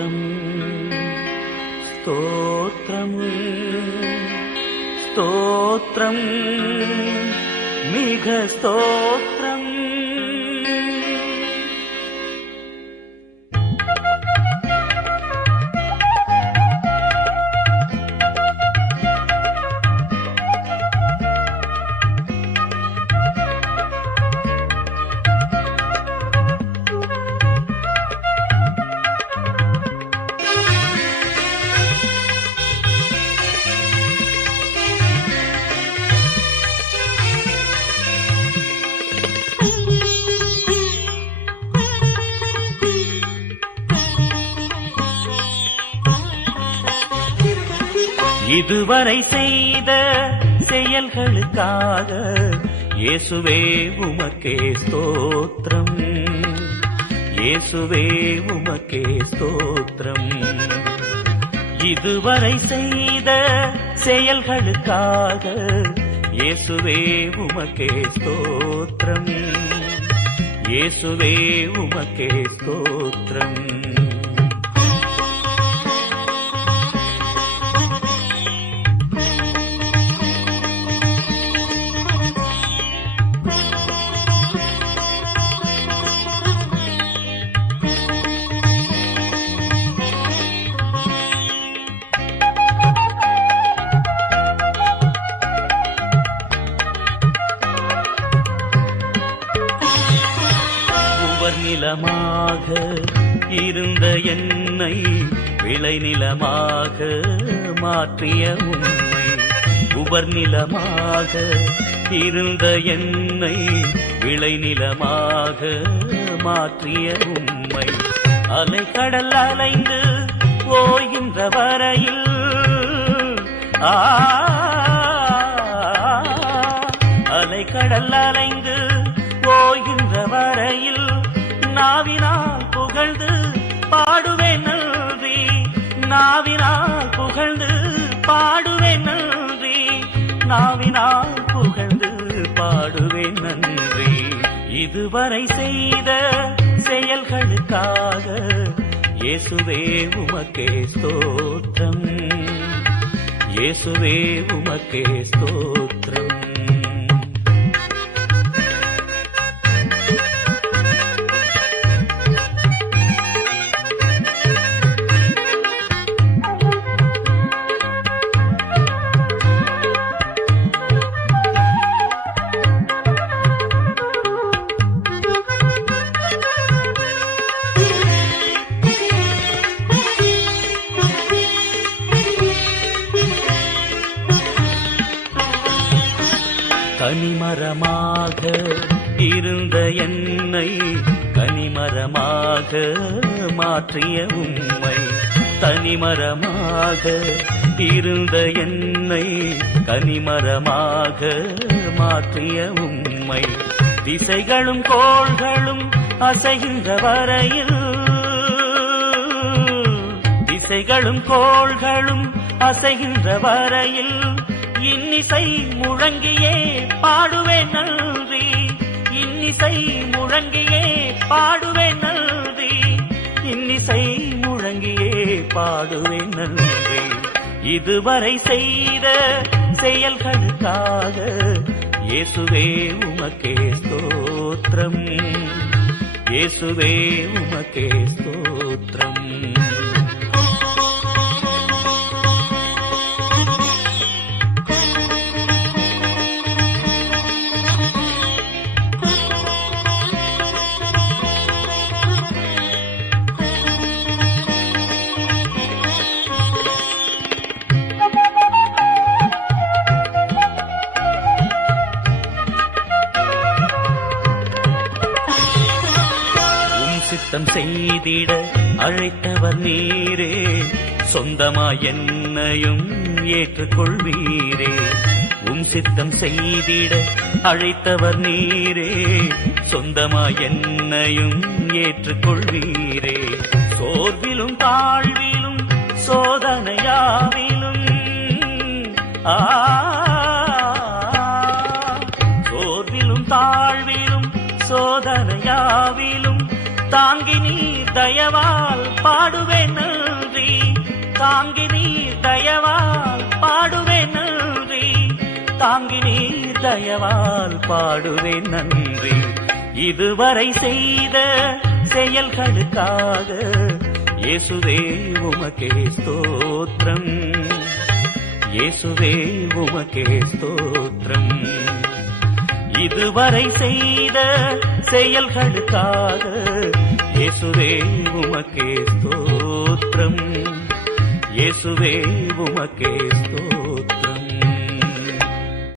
ஸ்தோத்திரம் ஸ்தோத்திரம் ஸ்தோத்திரம் மிக ஸ்தோத்திரம். இதுவரை செய்த செயல்களுக்காக இயேசுவே உமக்கே ஸ்தோத்திரம், இயேசுவே உமக்கே ஸ்தோத்திரம். இதுவரை செய்த செயல்களுக்காக இயேசுவே உமக்கே ஸ்தோத்திரம், இயேசுவே உமக்கே ஸ்தோத்திரம். நிலமாக இருந்த என்னை விளைநிலமாக மாற்றிய உண்மை, உபர்நிலமாக இருந்த என்னை விளைநிலமாக மாற்றிய உண்மை. அலைக்கடல் அலைந்து ஓய்கின்ற வரையில் அலைக்கடல் அலைந்து ஓய்கின்ற வரையில் நாவினால் புகழ்ந்து பாடுவேன் நன்றி, நாவினால் புகழ்ந்து பாடுவேன் நன்றி, நாவினால் புகழ்ந்து பாடுவேன் நன்றி. இதுவரை செய்த செயல்களுக்காக இயேசுவே உமக்கே ஸ்தோத்திரம், இயேசுவே உமக்கே ஸ்தோத்திரம். கனிமரமாக இருந்த என்னை கனிமரமாக மாற்றிய உண்மை, தனிமரமாக இருந்த என்னை கனிமரமாக மாற்றிய உண்மை. திசைகளும் கோள்களும் அசைகின்ற வரையில், திசைகளும் கோள்களும் அசைகின்ற வரையில் இன்னிசை முழங்கியே பாடுவேன் நன்றி, இன்னிசை முழங்கியே பாடுவேன் நன்றி, இன்னிசை முழங்கியே பாடுவேன் நன்றி. இதுவரை செய்த செயல்களுக்காக இயேசுவே உமக்கே ஸ்தோத்திரம், இயேசுவே உமக்கே ஸ்தோத்திரம். சித்தம் செய்திட அழைத்தவர் நீரே, சொந்தமாய் என்னையும் ஏற்றுக்கொள்வீரே. உம் சித்தம் செய்திட அழைத்தவர் நீரே, சொந்தமாய் என்னையும் ஏற்றுக்கொள்வீரே. சோர்விலும் தாழ்விலும் சோதனையாவிலும் சோர்விலும் தாழ்விலும் சோதனையாவிலும் தாங்கி நீ தயவால் பாடுவேன். தாங்கி நீர் தயவால் பாடுவேன் நன்றி, தாங்கி நீர் தயவால் பாடுவேன் நன்றி. இதுவரை செய்த செயல்களுக்காக இயேசுவே உமக்கே ஸ்தோத்திரம், இயேசுவே உமக்கே ஸ்தோத்திரம். இதுவரை செய்த செயல்களுக்காக இயேசுவே உமக்கே ஸ்தோத்திரம், இயேசுவே உமக்கே ஸ்தோத்திரம்.